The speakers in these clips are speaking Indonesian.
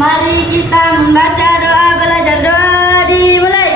Mari kita membaca doa, belajar doa, dimulai.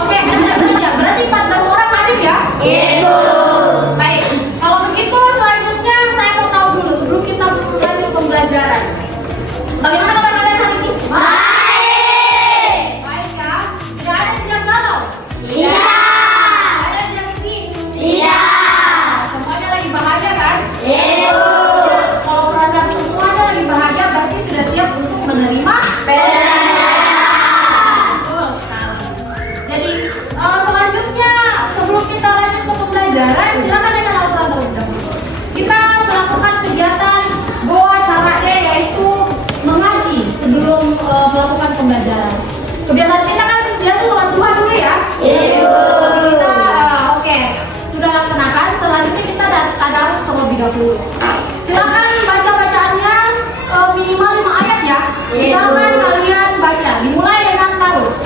Oke, berarti 14 orang hadir ya? Ibu. Baik, kalau begitu selanjutnya saya mau tahu dulu sebelum kita lanjut pembelajaran. Bagaimana kabar kalian hari ini? Baik. Baik ya? Tidak ada yang galau? Iya. Tidak ada yang sedih? Iya. Semuanya lagi bahagia kan? Ibu. Kalau perasaan semuanya lagi bahagia berarti sudah siap untuk menerima pelajaran. Silakan dengan aturan terlebih dahulu. Kita melakukan kegiatan goa caranya yaitu mengaji sebelum melakukan pembelajaran. Kebiasaan kita kan biasa sholat duha dulu ya. Ibu. Kita oke, sudah laksanakan. Selanjutnya kita tadarus terlebih dahulu. Silakan baca bacaannya minimal 5 ayat ya. Silakan kalian baca. Dimulai dengan tadarus.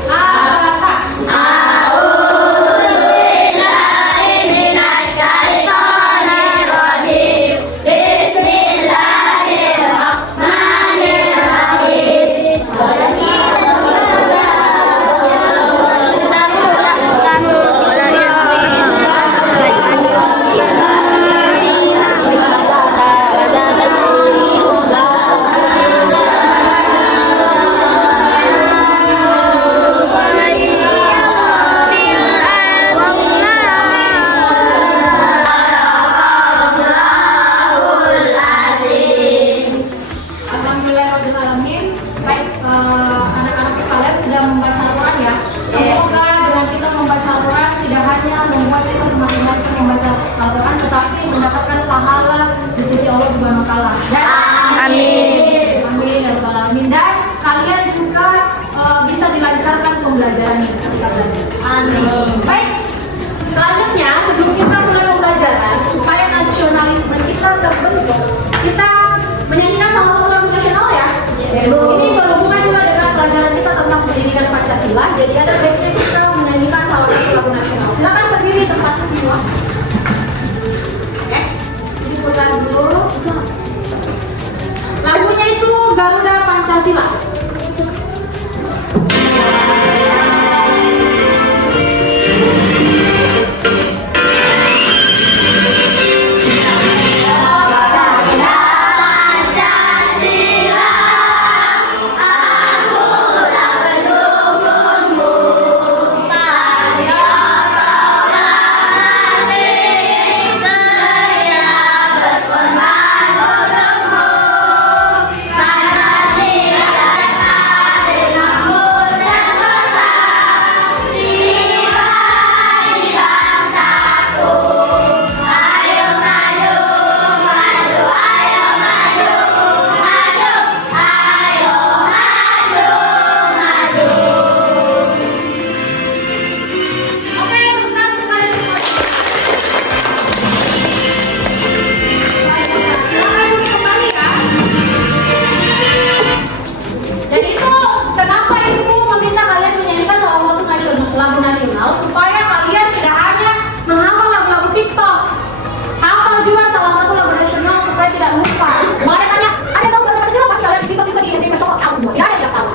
Amin. Dan kalian juga bisa dilancarkan pembelajaran kita. Amin. Baik. Selanjutnya sebelum kita mulai pembelajaran supaya nasionalisme kita terbentuk, kita menyanyikan salah satu lagu nasional ya. Ini berhubungan juga dengan pelajaran kita tentang pendidikan Pancasila. Jadi ada baiknya kita menyanyikan salah satu lagu nasional. Silakan berdiri tempatnya semua. Oke. Ini putar dulu. Lagunya itu Garuda Pancasila.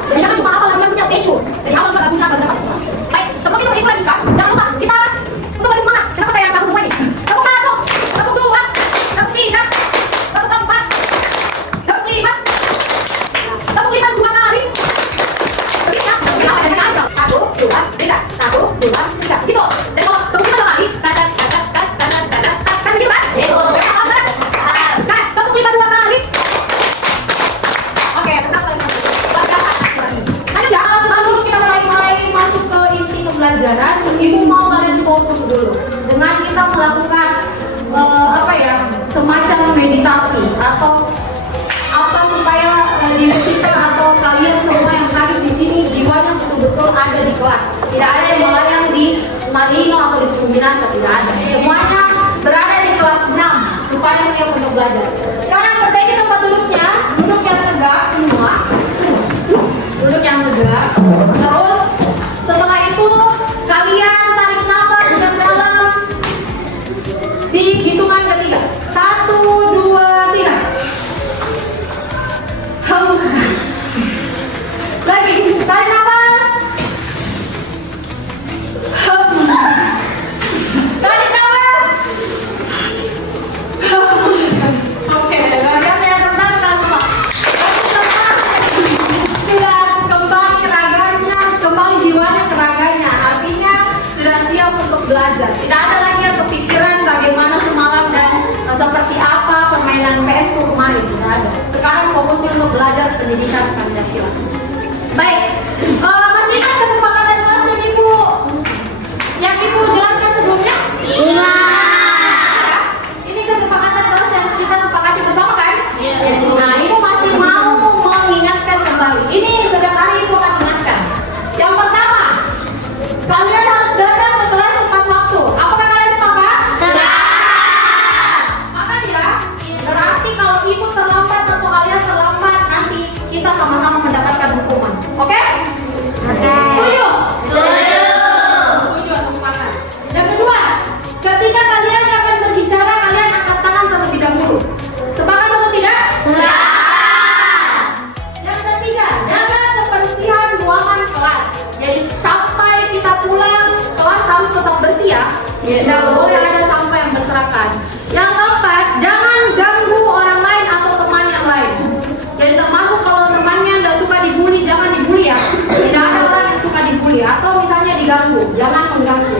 Jadi jangan cuma hafal lagu yang punya stage show. Ibu mau kalian fokus dulu dengan kita melakukan semacam meditasi atau apa supaya diri kita atau kalian semua yang hadir di sini jiwanya betul-betul ada di kelas. Tidak ada yang melayang di Malino atau di Suku Minasa, tidak ada. Semuanya berada di kelas 6 supaya siap untuk belajar. Sekarang perbaiki tempat duduknya, duduk yang tegak semua. Duduk yang tegak. Terus setelah itu kalian tarik nafas dengan dalam di hitungan ketiga. 1, 2, 3. Hembuskan. Lagi, tarik nafas. Hembuskan. Tarik nafas. Hembuskan. Oke, bagian saya tentang kalau sudah kembali raganya, kembali jiwanya ke raganya. Artinya sudah siap untuk belajar. Tidak ada lagi yang kepikiran bagaimana semalam dan seperti apa permainan PS kemarin. Tidak ada. Sekarang fokusnya untuk belajar pendidikan Pancasila. Baik, masih ingat kesepakatan kelas yang Ibu jelaskan sebelumnya? Iya. Ya, ini kesepakatan kelas yang kita sepakati bersama kan? Iya. Nah, Ibu masih mau mengingatkan kembali. Ini setiap hari Ibu akan ingatkan. Yang pertama, kalian harus datang ke kelas tepat waktu. Apakah kalian sepakat? Sepakat ya? Berarti kalau Ibu terlambat atau kalian terlambat, nanti kita sama-sama mendapatkan hukuman. Oke? Setuju? Setuju atau sepakat? Yang kedua, ketika kalian akan berbicara, kalian angkat tangan terlebih dahulu. Sepakat atau tidak? Yang ketiga, jaga kebersihan ruangan kelas. Jadi sampai kita pulang, kelas harus tetap bersih ya. Tidak boleh ada sampah yang berserakan. Yang keempat, jangan ganggu orang lain atau teman yang lain. Jadi termasuk kalau temannya tidak suka dibully, jangan dibully ya. Tidak ada orang yang suka dibully atau misalnya diganggu, jangan mengganggu.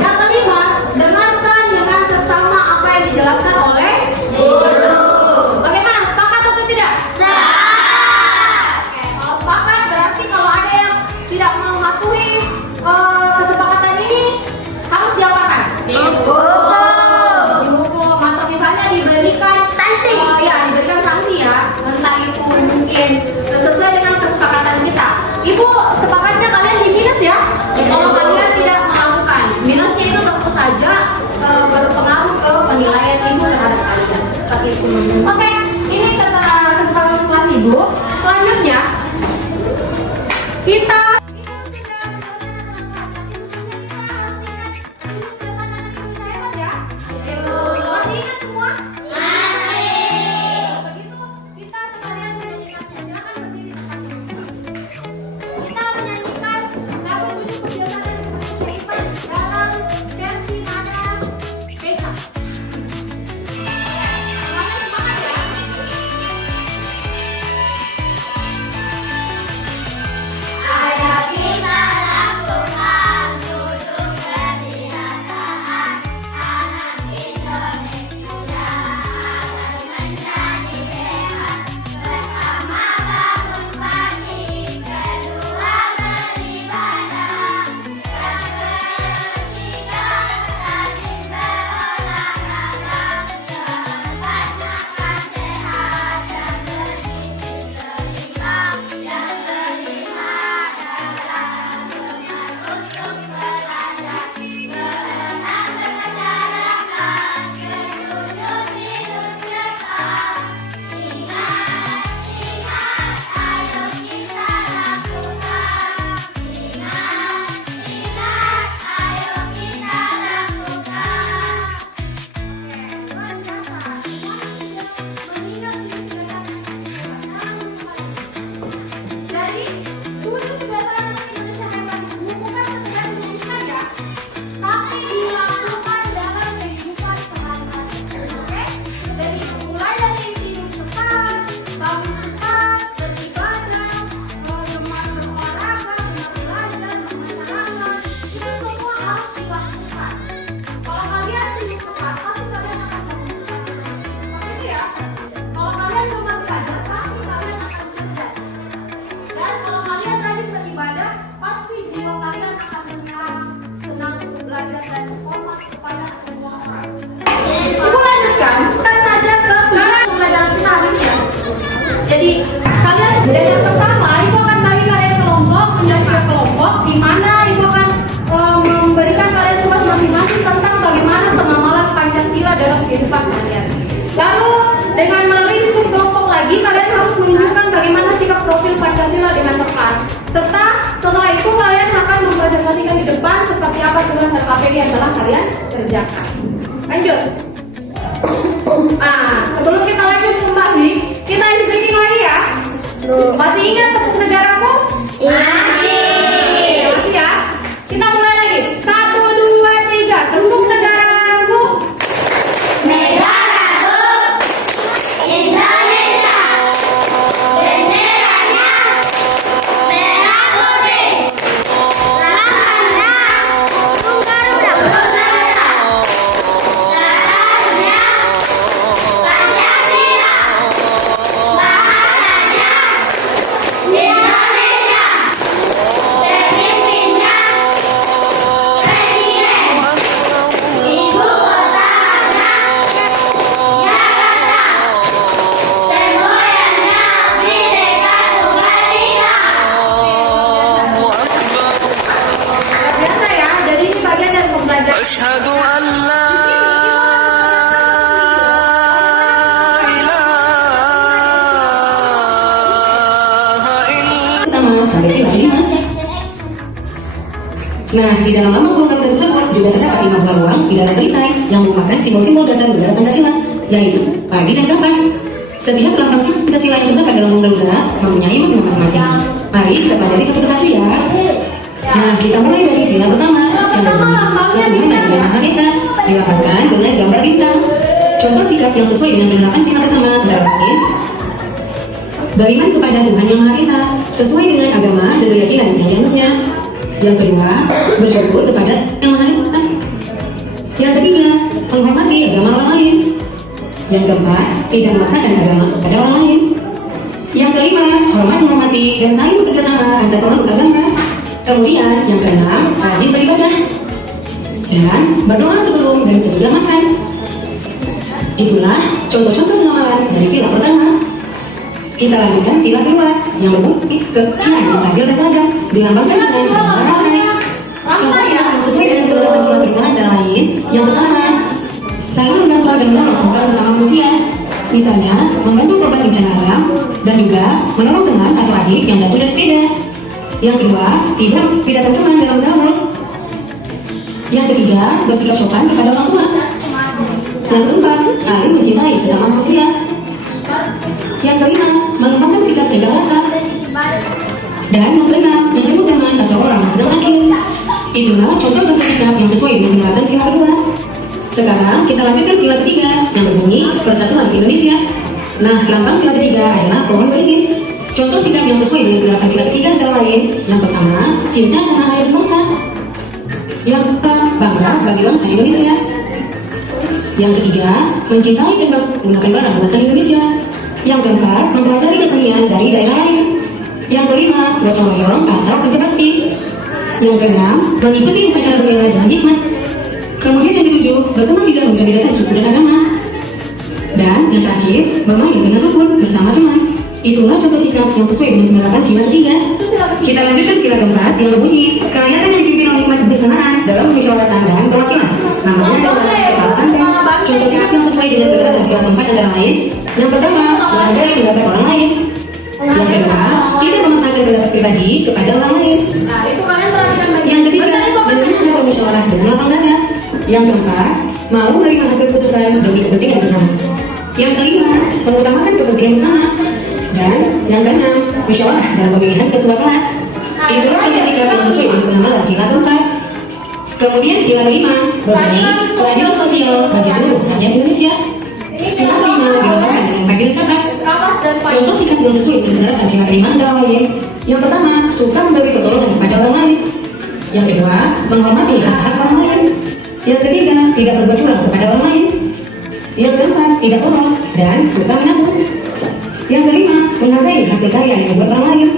Yang kelima, dengarkan dengan seksama apa yang dijelaskan oleh guru. Bagaimana? Sepakat atau tidak? Oke, kalau sepakat berarti kalau ada yang tidak mematuhi kesepakatan ini harus diapakan? Dihukum atau misalnya diberikan sanksi. Diberikan sanksi ya. Entah itu mungkin sesuai dengan kesepakatan kita. Ibu sepakatnya kalian di minus ya. Kalau kalian tidak melakukan, minusnya itu tentu saja berpengaruh ke penilaian Ibu terhadap kalian. Seperti itu. Oke, ini kesepakatan kelas Ibu. Selanjutnya kita I Dan yang pertama, ibu akan bagi kalian kelompok menjadi kelompok di mana ibu akan memberikan kalian tugas masing-masing tentang bagaimana pengamalan Pancasila dalam kehidupan seharian. Lalu dengan melalui diskusi kelompok lagi, kalian harus menunjukkan bagaimana sikap profil Pancasila dengan tepat. Serta setelah itu kalian akan mempresentasikan di depan seperti apa tugas LKPD yang telah kalian kerjakan. Lanjut. Sebelum kita lanjut kembali, kita isi breaking lagi ya. Masih ingat tepuk negaraku? Masih ya. Kita mulai lagi. 1, 2, 3. Tepuk negaraku. Negaraku Indonesia, benderanya merah putih, lambangnya burung garuda, dasarnya Pancasila, bahasanya Indonesia, pemimpinnya Presiden, ibu kotanya Jakarta, semboyannya Bhinneka Tunggal Ika. Luar biasa ya. Jadi ini bagian dari pembelajaran. أشهد أن لا إله إلا pertama sampai sila kelima. Nah, di dalam lambang program tersebut juga terdapat 5 buah ruang di dalam perisai yang merupakan simbol-simbol dasar negara Pancasila, yaitu padi dan kapas. Setiap lambang Pancasila yang terdapat dalam lambang Garuda mempunyai makna masing-masing. Mari kita pelajari satu persatu ya. Nah, kita mulai dari sila pertama yang berbunyi Tuhan Yang Maha Esa, dilapangkan dengan gambar bintang. Contoh sikap yang sesuai dengan penerapan sila pertama antara lain beriman kepada Tuhan Yang Maha Esa sesuai dengan agama dan keyakinan yang dianutnya. Yang kedua, bersyukur kepada Yang Maha Esa. Yang ketiga, menghormati agama orang lain. Yang keempat, tidak memaksakan agama kepada orang lain. Yang kelima, hormat menghormati dan saling bekerja sama antar penganut agama. Kemudian, yang keenam, rajin beribadah dan berdoa sebelum dan sesudah makan. Itulah contoh-contoh pengamalan dari sila pertama. Kita lanjutkan sila kedua yang berbunyi kebencian yang adil dan beradab, dilambangkan dengan gambar rantai. Contoh sila yang sesuai dengan ketentuan sila kedua antara lain. Yang pertama, saling membantu dan menolong antar sesama manusia. Misalnya, membantu korban bencana alam dan juga menolong teman atau adik yang jatuh dari sepeda. Yang kedua, tidak tentuan dalam bergaul. Yang ketiga, bersikap sopan kepada orang tua. Yang keempat, saling mencintai sesama manusia. Yang kelima, mengembangkan sikap jaga rasa. Dan yang keenam, menjemput teman atau orang yang sedang sakit. Itulah contoh bentuk sikap yang sesuai dengan penerapan sila kedua. Sekarang kita lanjutkan sila ketiga yang berbunyi Persatuan Indonesia. Nah, lambang sila ketiga adalah pohon beringin. Contoh sikap yang sesuai dengan penerapan sila ketiga antara lain. Yang pertama, cinta tanah air bangsa. Yang kedua, bangga sebagai bangsa Indonesia. Yang ketiga, mencintai dan menggunakan barang buatan Indonesia. Yang keempat, mempelajari kesenian dari daerah lain. Yang kelima, gotong royong atau kerja bakti. Yang keenam, mengikuti upacara bendera dengan hikmat. Kemudian yang ketujuh, berteman tidak membedakan suku dan agama. Dan yang terakhir, bermain dengan rukun bersama teman. Itulah contoh sikap yang sesuai dengan penerapan sila ketiga. Kita lanjutkan sila keempat yang berbunyi kerakyatan yang dipimpin oleh hikmat kebijaksanaan dalam musyawaratan dan perwakilan. Namanya adalah kepala banteng. Contoh sikap yang sesuai dengan penerapan sila keempat antara lain. Yang pertama, menghargai pendapat orang lain. Yang kedua, tidak memaksakan pendapat pribadi kepada orang lain. Nah, itu kalian perhatikan bagian. Yang ketiga, menerima hasil musyawarah dengan lapang dada. Yang keempat, mau menerima hasil putusan demi kepentingan bersama. Yang kelima, mengutamakan kepentingan bersama. Dan yang keenam, musyawarah dalam pemilihan ketua kelas. Itulah contoh sikap yang sesuai dengan penamalan sila keempat. Kemudian sila kelima, berbunyi keadilan sosial bagi seluruh rakyat Indonesia. Sila kelima dilengkapi dengan pagi dan kapas. Contoh sikap yang sesuai dengan penerapan sila kelima antara lain. Yang pertama, suka memberi pertolongan kepada orang lain. Yang kedua, menghormati hak-hak orang lain. Yang ketiga, tidak berbuat curang kepada orang lain. Yang keempat, tidak poros dan suka menabung. Yang kelima, menghargai hasil karya yang dibuat orang lain.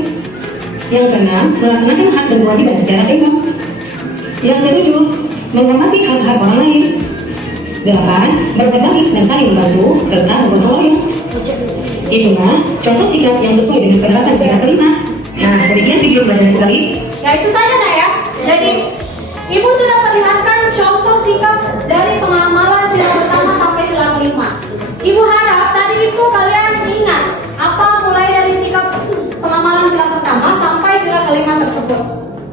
Yang keenam, melaksanakan hak dan kewajiban secara seimbang. Yang ketujuh, menghormati hak-hak orang lain. 8. Berbuat baik dan saling membantu serta bergotong royong. Itulah contoh sikap yang sesuai dengan penerapan sila kelima. Nah, demikian video pelajaran kali. Ya itu saja nak ya. Jadi Ibu sudah perlihatkan contoh sikap dari pengamalan sila pertama sampai sila kelima. Ibu harap tadi itu kalian ingat apa mulai dari sikap pengamalan sila pertama sampai sila kelima tersebut.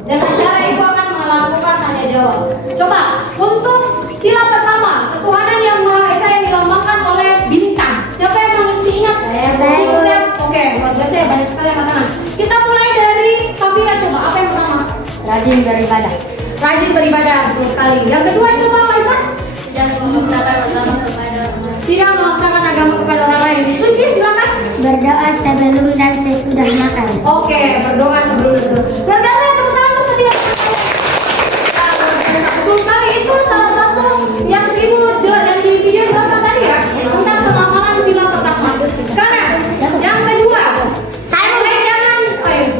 Dengan cara Ibu akan melakukan tanya jawab. Coba untuk sila pertama, ketuhanan yang Maha Esa yang dilambangkan oleh bintang. Siapa yang masih ingat? Saya. Oke, luar biasa ya, banyak sekali yang tangan. Kita mulai dari Safira, coba apa yang pertama? Rajin beribadah. Rajin beribadah, betul sekali. Yang kedua coba Faisal. Tidak memaksakan agama kepada orang lain. Suci, silakan. Berdoa sebelum dan sesudah makan. Oke, berdoa sebelum dan sesudah. Luar biasa ya teman-teman untuk ketiga. Betul sekali, itu salah satu yang Ibu yang di video jelaskan tadi ya, tentang pengamalan sila pertama. Sekarang yang kedua, jangan,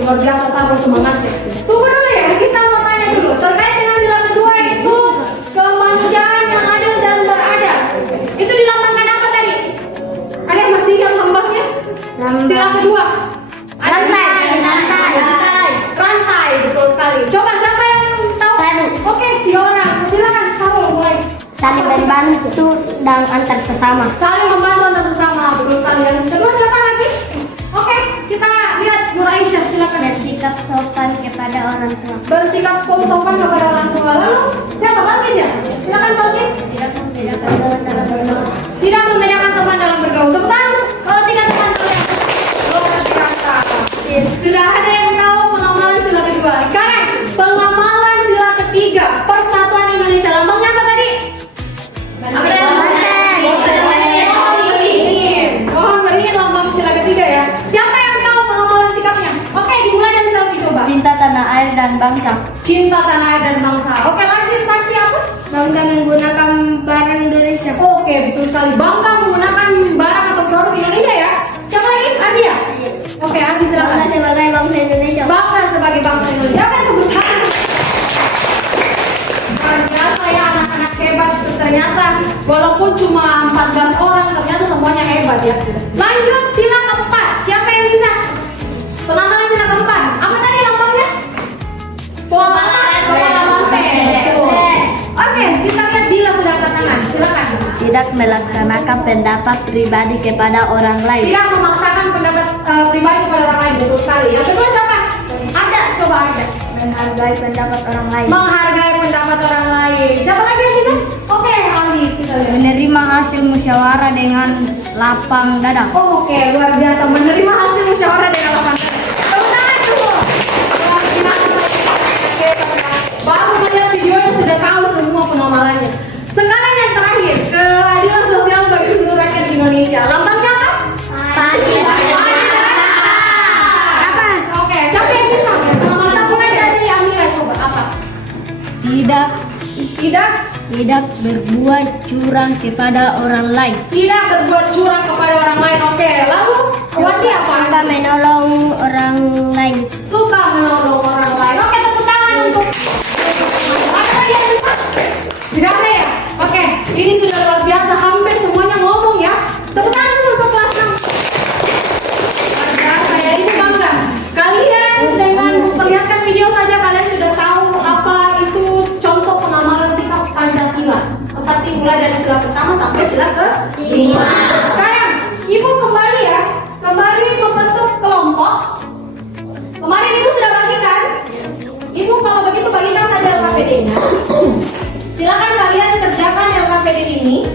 luar biasa sabar semangatnya. Tunggu dulu ya, kita mau tanya dulu terkait dengan sila kedua itu kemanusiaan yang adil dan beradab. Itu dilambangkan apa tadi? Ada yang masih ingat lambangnya? Sila kedua. Rantai, betul sekali. Coba siapa yang tahu? Sarul. Oke, 3 orang. Silakan Sarul mulai. Saling membantu dan antar sesama. Saling membantu antar sesama, betul sekali. Yang kedua siapa lagi? Oke, kita lihat Nur Aisyah, silakan. Bersikap sopan kepada orang tua. Bersikap sopan kepada orang tua. Lalu siapa? Balkis ya? Silakan Balkis. Tidak membedakan teman dalam bergaul. Tepuk tangan kalau tidak teman kalian. Luar biasa. Sudah ada yang tahu pengamalan sila kedua. Sekarang pengamalan sila ketiga, Persatuan Indonesia. Lambangnya apa tadi? Apa tadi? Pohon beringin lambang sila ketiga ya. Siapa yang tahu pengamalan sikapnya? Oke, dimulai dari Selvi coba. Cinta tanah air dan bangsa. Cinta tanah air dan bangsa. Oke, lanjut Sakti apa? Bangga menggunakan barang Indonesia. Oke, betul sekali. Bangga menggunakan barang atau produk Indonesia ya. Siapa lagi? Ardia. Oke, Ardi silakan. Bangga sebagai bangsa Indonesia. Bangga sebagai bangsa Indonesia. Apa itu? Luar biasa ya anak-anak hebat. Ternyata walaupun cuma 14 orang, ternyata semuanya hebat ya. Lanjut sila keempat. Siapa yang bisa? Pengamalan sila keempat. Apa tadi lambangnya? Pola banteng. Betul. Oke, kita lihat Dila sudah angkat tangan. Silakan. Tidak melaksanakan pendapat pribadi kepada orang lain. Tidak memaksakan pendapat pribadi kepada orang lain, betul sekali. Yang kedua siapa? Ada, coba ada. Menghargai pendapat orang lain. Menghargai pendapat orang lain. Siapa lagi yang bisa? Oke, Ali, kita lihat. Menerima hasil musyawarah dengan lapang dada. Oke, luar biasa. Menerima hasil musyawarah dengan lapang dada. Tepuk tangan semua. Luar biasa. Oke, baru melihat videonya sudah tahu semua pengamalannya. Sekarang yang terakhir, keadilan sosial bagi seluruh rakyat Indonesia. Lambangnya apa? Apa? Oke, siapa yang bisa? Selamat mulai dari Amira, coba apa? Tidak berbuat curang kepada orang lain. Tidak berbuat curang kepada orang lain. Oke, lalu Wandi apa? Suka menolong orang lain. Suka menolong orang lain. Oke, tepuk tangan untuk apa lagi yang bisa? Tidak ada ya? Oke, ini sudah luar biasa. Hampir semuanya ngomong ya. Tepuk tangan dulu untuk kelas 6. Luar biasa ya, ini bangga. Kalian dengan memperlihatkan video saja kalian sudah tahu apa itu contoh pengamalan sikap Pancasila. Seperti mulai dari sila pertama sampai sila ke-5. Sekarang, Ibu kembali ya. Kembali membentuk kelompok. Kemarin Ibu sudah bagikan. Ibu kalau begitu bagikan saja LKPD-nya. Silakan kalian kerjakan LKPD ini.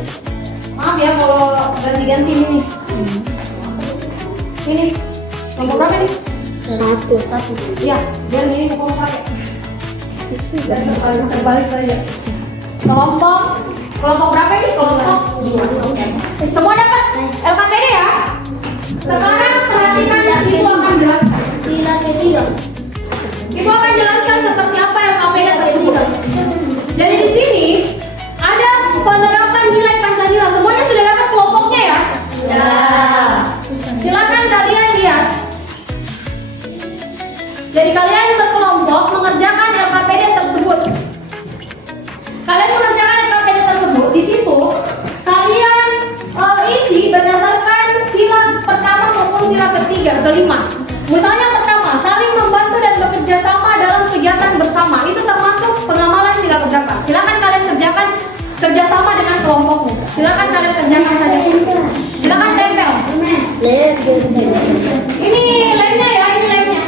Maaf ya kalau ganti-ganti ini. Ini kelompok berapa nih? Satu. Iya, biar ini mau pakai. Dan terbalik saja. Kelompok berapa ini? Kelompok 2. Semua dapat LKPD ya. Sekarang perhatikan Ibu akan jelaskan. Sila ketiga. Ibu akan jelaskan seperti apa LKPD tersebut. Jadi di sini ada penerapan nilai Pancasila. Semuanya sudah dapat kelompoknya ya? Ya. Silakan kalian lihat. Jadi kalian berkelompok mengerjakan LKPD tersebut. Kalian mengerjakan LKPD tersebut. Di situ kalian isi berdasarkan sila Silakan kalian kerjakan saja. Silakan tempel. Ini lemnya ya, ini lemnya.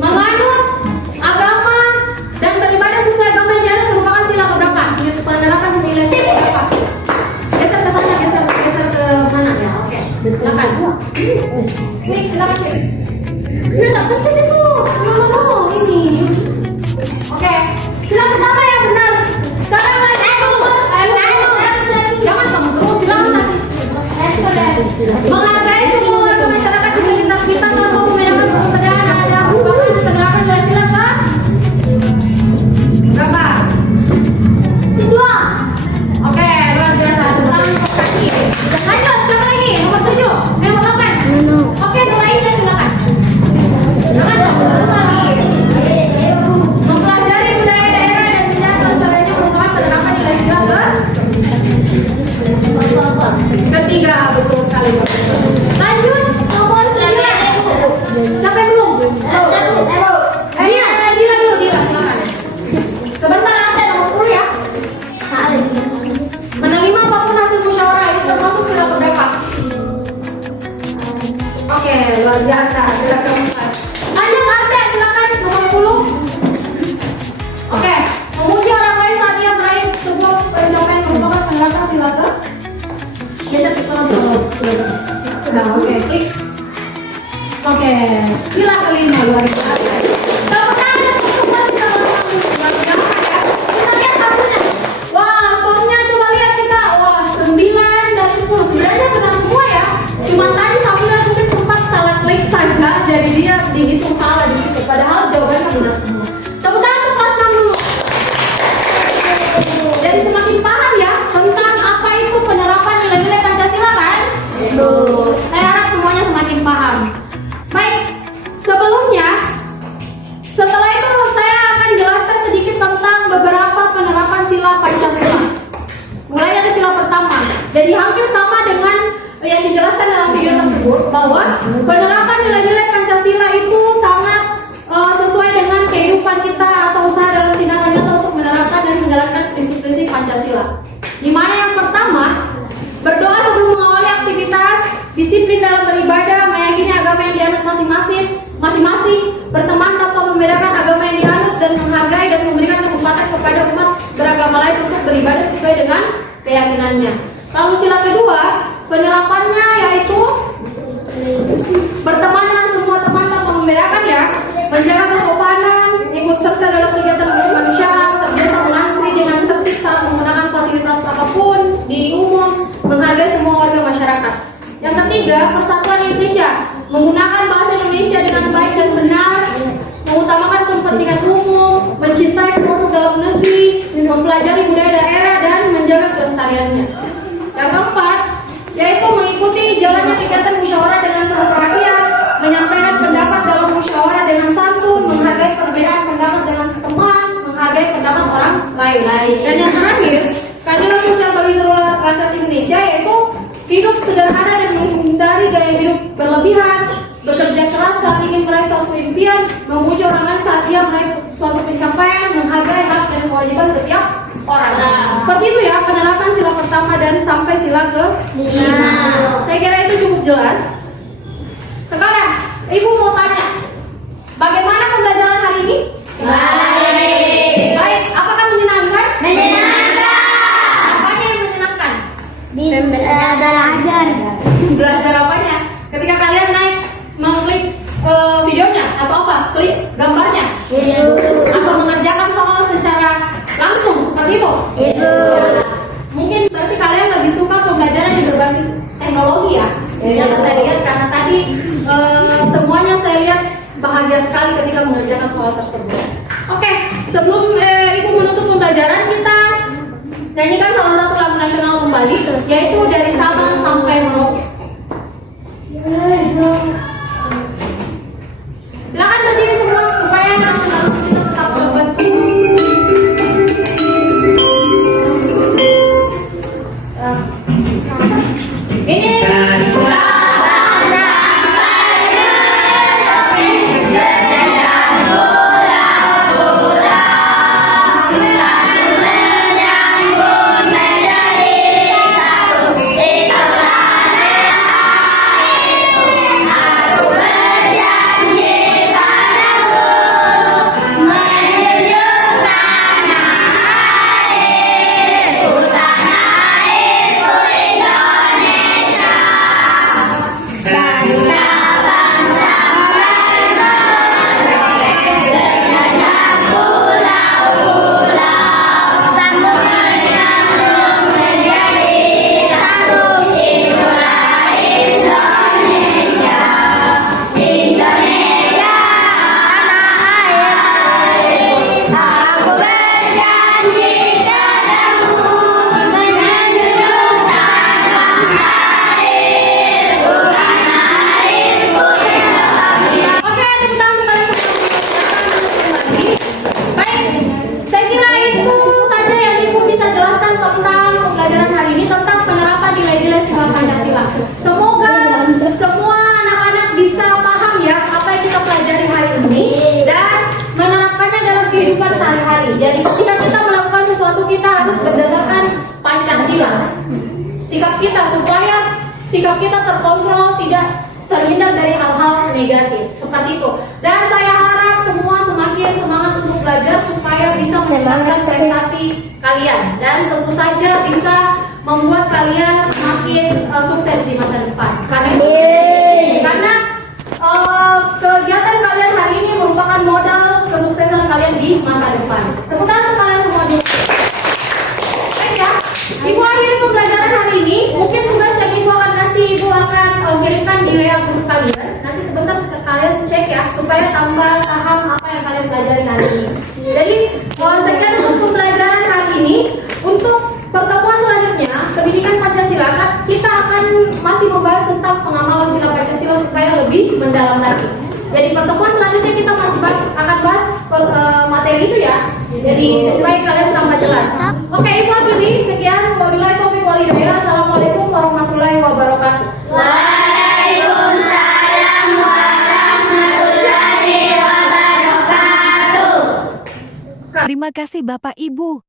Menganut agama dan beribadah sesuai agama yang dianut merupakan sila keberapa? Penerapan nilai sila berapa? Geser ke sana, geser ke mana ya? Oke, silakan. Klik, silakan klik. Ya, tak pencet itu. No, ini. Oke, sila pertama yang benar. Sekarang lagi jangan kamu terus, silakan. Menghargai semua warga masyarakat di sekitar kita tanpa membedakan perbedaan ada merupakan penerapan nilai sila ke berapa? Kedua. Oke, luar biasa. Tentang kaki. Lanjut, siapa lagi? Nomor 7, nomor 8. Oke, Nur Aisyah silakan. Jangan terus lagi. Mempelajari budaya daerah dan menjaga kelestariannya merupakan penerapan nilai sila ke ketiga, betul sekali. Lanjut. luar biasa. Sila keempat. Lanjut Arda, silakan nomor 10. Oke, memuji orang lain saat ia meraih sebuah pencapaian merupakan penerapan sila ke. Geser ke kanan dulu. Nah, oke, klik. Oke, sila kelima luar biasa. Tepuk tangan untuk semua kita bersama. Luar biasa ya. Kita lihat hasilnya. Wah, skornya coba lihat kita. Wah, 9 dari 10. Sebenarnya benar semua ya. Cuma tadi Safira mungkin sempat salah klik saja, jadi dia dihitung salah di situ. Padahal jawabannya benar semua. Tepuk tangan untuk kelas 6 dulu. Jadi semakin paham ya tentang apa itu penerapan nilai-nilai Pancasila kan? Saya harap semuanya semakin paham. Baik, sebelumnya setelah itu saya akan jelaskan sedikit tentang beberapa penerapan sila Pancasila. Mulai dari sila pertama. Jadi hampir sama dengan yang dijelaskan dalam video tersebut, bahwa penerapan nilai-nilai Pancasila itu sangat sesuai dengan kehidupan kita atau usaha dalam tindakan nyata untuk menerapkan dan menjalankan prinsip-prinsip Pancasila. Di mana yang pertama, berdoa sebelum mengawali aktivitas, disiplin dalam beribadah, meyakini agama yang dianut masing-masing, berteman tanpa membedakan agama yang dianut, dan menghargai dan memberikan kesempatan kepada umat beragama lain untuk beribadah sesuai dengan keyakinannya. Lalu sila kedua, penerapannya yaitu berteman dengan semua teman tanpa membedakan ya, menjaga kesopanan, ikut serta dalam kegiatan kemanusiaan, terbiasa mengantri dengan tertib saat menggunakan fasilitas apapun di umum, menghargai semua warga masyarakat. Yang ketiga, persatuan Indonesia, menggunakan bahasa Indonesia dengan baik dan benar, mengutamakan kepentingan umum, mencintai produk dalam negeri, mempelajari budaya daerah, dan menjaga kelestariannya. Yang keempat, yaitu mengikuti jalannya kegiatan musyawarah dengan rakyat, menyampaikan pendapat dalam musyawarah dengan santun, menghargai perbedaan pendapat dengan teman, menghargai pendapat orang lain. Dan yang terakhir, keadilan sosial bagi seluruh rakyat Indonesia, yaitu hidup sederhana dan menghindari gaya hidup berlebihan, bekerja keras saat ingin meraih suatu impian, memuji orang lain saat dia meraih suatu pencapaian, menghargai hak dan kewajiban setiap orang. Seperti itu ya penerapan sila pertama dan sampai sila ke-5. Saya kira itu cukup jelas. Sekarang Ibu mau tanya, bagaimana pembelajaran hari ini? Baik. Apakah menyenangkan? Apanya yang menyenangkan? Belajar apanya? Ketika kalian naik mengklik videonya atau apa? Klik gambarnya? Atau mengerjakan soal secara langsung seperti itu? Mungkin berarti kalian lebih suka pembelajaran yang berbasis teknologi ya? Yang saya lihat karena tadi semuanya saya lihat bahagia sekali ketika mengerjakan soal tersebut. Oke, sebelum Ibu menutup pembelajaran, kita nyanyikan salah satu lagu nasional kembali, yaitu dari Sabang sampai Merauke. Silakan berdiri semua supaya nasionalisme kita tetap terbentuk. Ini sikap kita terkontrol, tidak terhindar dari hal-hal negatif. Seperti itu. Dan saya harap semua semakin semangat untuk belajar supaya bisa meningkatkan prestasi kalian dan tentu saja bisa membuat kalian semakin sukses di masa depan. Karena kegiatan kalian hari ini merupakan modal kesuksesan kalian di masa depan. Tepuk tangan untuk kalian semua dulu. Baik ya, Ibu akhiri pembelajaran hari ini. Mungkin tugas yang Ibu akan kasih, Ibu akan kirimkan di WA grup kalian. Nanti sebentar kalian cek ya, supaya tambah paham apa yang kalian pelajari hari ini. Jadi, sekian untuk pembelajaran hari ini. Untuk pertemuan selanjutnya, pendidikan Pancasila, kita akan masih membahas tentang pengamalan sila Pancasila supaya lebih mendalam lagi. Jadi pertemuan selanjutnya kita masih akan bahas materi itu ya. Jadi supaya kalian tambah jelas. Oke, Ibu akhiri sekian. Wabillahi taufiq wal hidayah. Assalamualaikum warahmatullahi wabarakatuh. Waalaikumsalam warahmatullahi wabarakatuh. Terima kasih Bapak Ibu.